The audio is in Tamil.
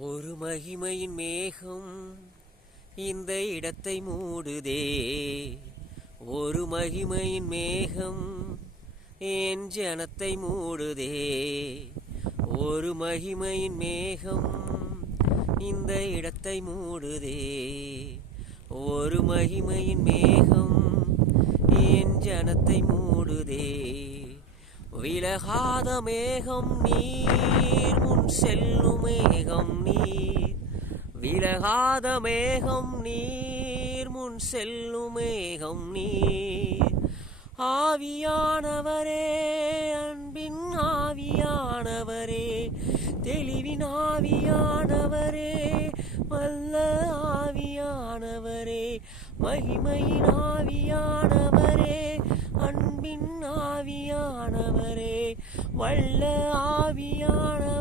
ஒரு மகிமையின் மேகம் இந்த இடத்தை மூடுதே. ஒரு மகிமையின் மேகம் என் ஜனத்தை மூடுதே. ஒரு மகிமையின் மேகம் இந்த இடத்தை மூடுதே. ஒரு மகிமையின் மேகம் என் ஜனத்தை மூடுதே. விலகாத மேகம் நீர், முன் செல்லும் மேகம் நீர். விலகாத மேகம் நீர், முன் செல்லும் மேகம் நீர். ஆவியானவரே, அன்பின் ஆவியானவரே, தெளிவின் ஆவியானவரே, வல்ல ஆவியானவரே, மகிமையின் ஆவியானவரே, அன்பின் ஆவியானவரே, வல்ல ஆவியானவரே.